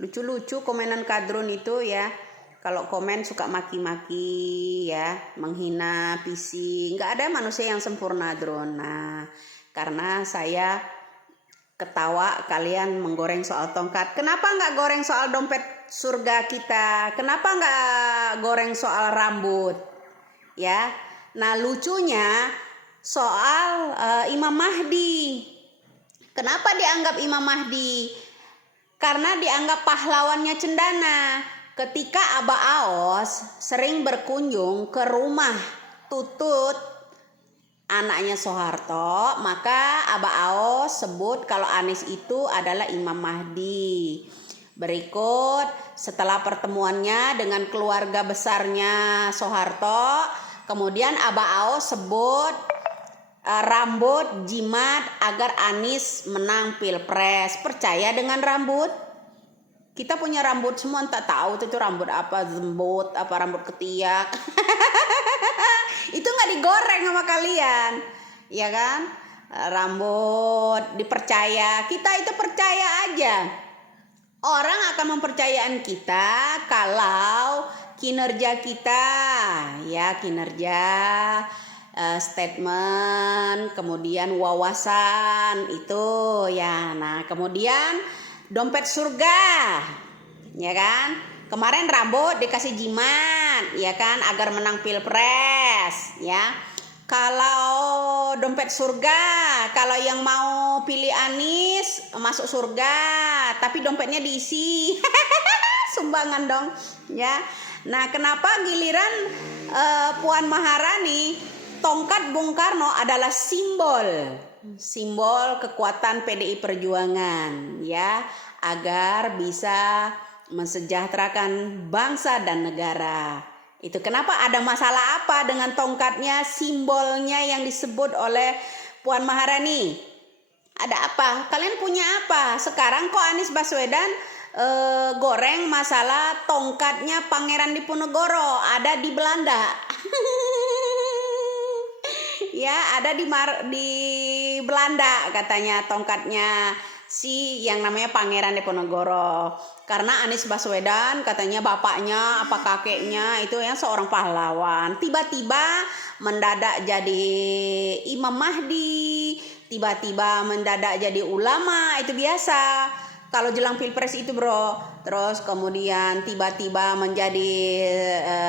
Lucu-lucu komenan Kadrun itu ya. Kalau komen suka maki-maki ya, menghina, pising. Nggak ada manusia yang sempurna, Drun. Nah, karena saya ketawa kalian menggoreng soal tongkat. Kenapa nggak goreng soal dompet surga kita? Kenapa nggak goreng soal rambut? Ya, nah lucunya soal Imam Mahdi. Kenapa dianggap Imam Mahdi? Karena dianggap pahlawannya cendana. Ketika Aba Aos sering berkunjung ke rumah Tutut, anaknya Soeharto, maka Aba Aos sebut kalau Anies itu adalah Imam Mahdi. Berikut setelah pertemuannya dengan keluarga besarnya Soeharto, kemudian Aba Aos sebut rambut jimat agar Anies menang pilpres. Percaya dengan rambut? Kita punya rambut semua, tak tahu itu rambut apa, zembut apa, rambut ketiak. Itu nggak digoreng sama kalian, ya kan? Rambut dipercaya, kita itu percaya aja. Orang akan mempercayaan kita kalau kinerja kita, ya kinerja, statement, kemudian wawasan itu ya. Nah, kemudian dompet surga, ya kan? Kemarin rambut dikasih jimat, ya kan, agar menang pilpres, ya. Kalau dompet surga, kalau yang mau pilih Anies masuk surga, tapi dompetnya diisi sumbangan dong, ya. Nah, kenapa giliran Puan Maharani, tongkat Bung Karno adalah simbol kekuatan PDI Perjuangan, ya, agar bisa mensejahterakan bangsa dan negara. Itu kenapa ada masalah apa dengan tongkatnya, simbolnya yang disebut oleh Puan Maharani? Ada apa? Kalian punya apa? Sekarang kok Anies Baswedan goreng masalah tongkatnya Pangeran Diponegoro, ada di Belanda. Ya, ada di Belanda katanya tongkatnya si yang namanya Pangeran Diponegoro. Karena Anies Baswedan katanya bapaknya apa kakeknya itu yang seorang pahlawan. Tiba-tiba mendadak jadi Imam Mahdi, tiba-tiba mendadak jadi ulama, itu biasa. Kalau jelang pilpres itu bro, terus kemudian tiba-tiba menjadi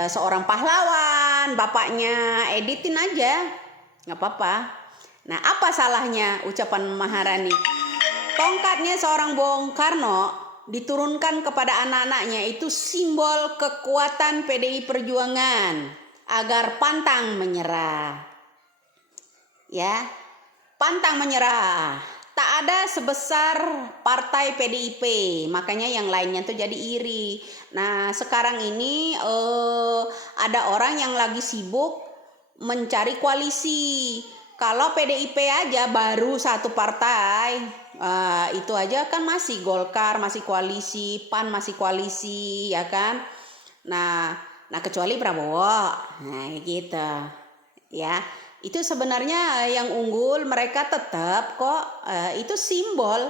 seorang pahlawan, bapaknya editin aja, nggak apa-apa. Nah, apa salahnya ucapan Maharani? Tongkatnya seorang Bung Karno diturunkan kepada anak-anaknya itu simbol kekuatan PDI Perjuangan agar pantang menyerah. Ya, pantang menyerah. Tak ada sebesar partai PDIP, makanya yang lainnya tuh jadi iri. Nah, sekarang ini ada orang yang lagi sibuk mencari koalisi. Kalau PDIP aja baru satu partai, itu aja kan masih Golkar masih koalisi, PAN masih koalisi, ya kan? Nah kecuali Prabowo, nah gitu, ya. Itu sebenarnya yang unggul mereka tetap kok, itu simbol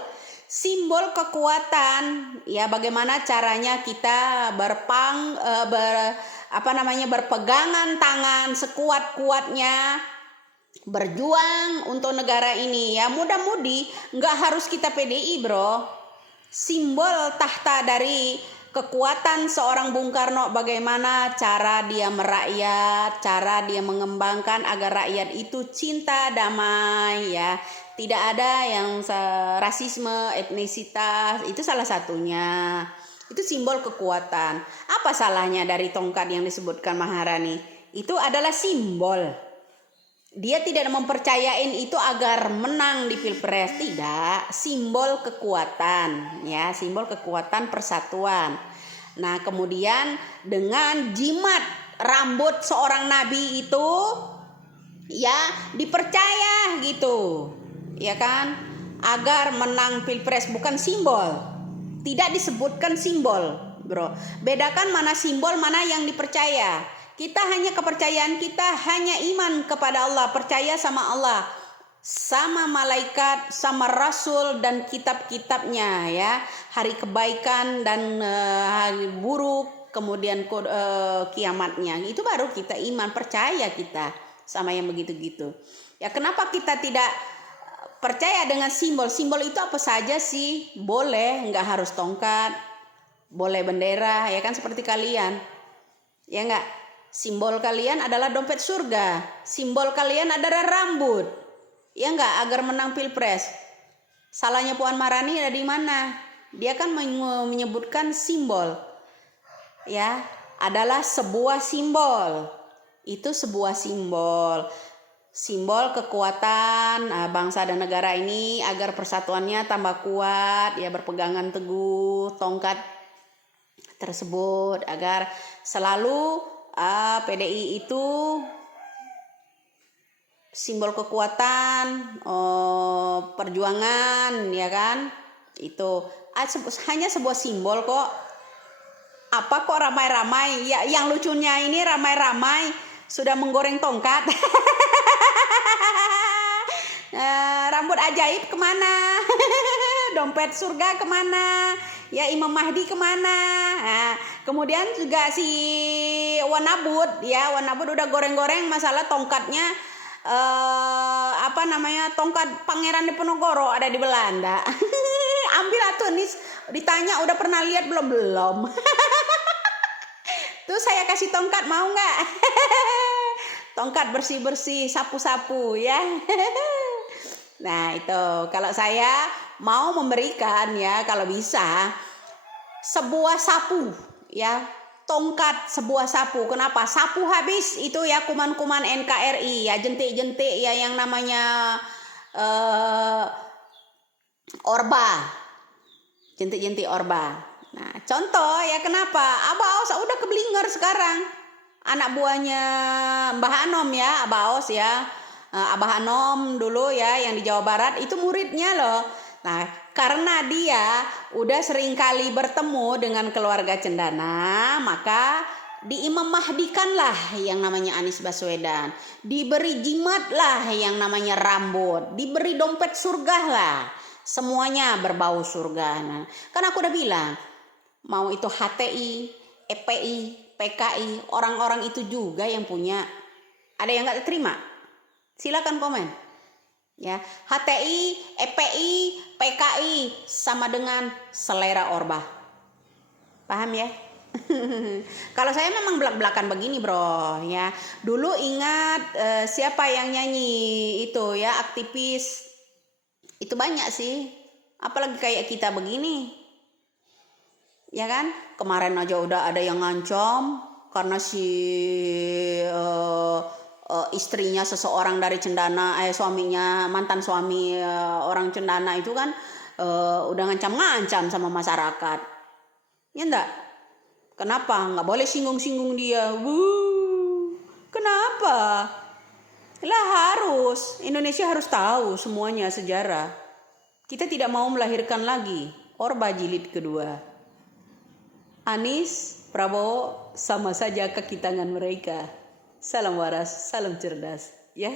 kekuatan, ya. Bagaimana caranya kita berpegangan tangan sekuat-kuatnya berjuang untuk negara ini, ya. Mudah-mudi nggak harus kita PDI bro. Simbol tahta dari kekuatan seorang Bung Karno, bagaimana cara dia merakyat, cara dia mengembangkan agar rakyat itu cinta damai, ya. Tidak ada yang rasisme, etnisitas, itu salah satunya. Itu simbol kekuatan. Apa salahnya dari tongkat yang disebutkan Maharani? Itu adalah simbol. Dia tidak mempercayain itu agar menang di pilpres, tidak. Simbol kekuatan, ya, simbol kekuatan persatuan. Nah, kemudian dengan jimat rambut seorang nabi itu, ya, dipercaya gitu, ya kan, agar menang pilpres, bukan simbol. Tidak disebutkan simbol, bro. Bedakan mana simbol, mana yang dipercaya. Kita hanya kepercayaan kita hanya iman kepada Allah, percaya sama Allah, sama malaikat, sama rasul dan kitab-kitabnya, ya. hari kebaikan dan hari buruk, kemudian kiamatnya. Itu baru kita iman, percaya kita sama yang begitu-gitu. Ya kenapa kita tidak percaya dengan simbol? Simbol itu apa saja sih? Boleh, nggak harus tongkat, boleh bendera, ya kan seperti kalian. Ya enggak? Simbol kalian adalah dompet surga. Simbol kalian adalah rambut. Ya enggak? Agar menang pilpres. Salahnya Puan Maharani ada di mana? Dia kan menyebutkan simbol. Ya, adalah sebuah simbol. Itu sebuah simbol. Simbol kekuatan bangsa dan negara ini agar persatuannya tambah kuat, ya berpegangan teguh tongkat tersebut agar selalu PDI itu simbol kekuatan, perjuangan, ya kan? Itu hanya sebuah simbol kok. Apa kok ramai-ramai? Ya, yang lucunya ini ramai-ramai sudah menggoreng tongkat. Rambut ajaib kemana? Dompet surga kemana? Ya Imam Mahdi kemana? Nah, kemudian juga si Wanabut, ya Wanabut udah goreng-goreng masalah tongkatnya. Tongkat Pangeran Diponegoro ada di Belanda. Ambil atuh nih, ditanya udah pernah lihat belum? Tuh saya kasih tongkat, mau nggak? Tongkat bersih-bersih, sapu-sapu ya. Nah itu kalau saya mau memberikan, ya kalau bisa sebuah sapu, ya tongkat sebuah sapu. Kenapa? Sapu habis itu ya kuman-kuman NKRI, ya jentik-jentik ya yang namanya orba, jentik-jentik orba. Nah contoh ya kenapa Abah Aus udah keblinger sekarang, anak buahnya Mbah Anom ya, Abah Aus ya, Abah Anom dulu ya yang di Jawa Barat itu muridnya loh. Nah karena dia udah sering kali bertemu dengan keluarga cendana, maka diimam mahdikanlah yang namanya Anies Baswedan, diberi jimatlah yang namanya rambut, diberi dompet surga lah, semuanya berbau surga. Nah, kan aku udah bilang, mau itu HTI, EPI, PKI, orang-orang itu juga yang punya. Ada yang nggak terima? Silakan komen. Ya, HTI, EPI, PKI sama dengan selera orba. Paham ya? Kalau saya memang belak-belakan begini bro ya. Dulu ingat siapa yang nyanyi itu ya, aktivis itu banyak sih. Apalagi kayak kita begini. Ya kan? Kemarin aja udah ada yang ngancam karena si istrinya seseorang dari cendana, suaminya, mantan suami orang cendana itu kan udah ngancam-ngancam sama masyarakat. Ya enggak? Kenapa? Nggak boleh singgung-singgung dia. Kenapa? Lah harus. Indonesia harus tahu semuanya sejarah. Kita tidak mau melahirkan lagi Orba jilid kedua. Anies, Prabowo sama saja kaki tangan mereka. Salam waras, salam cerdas. Ya.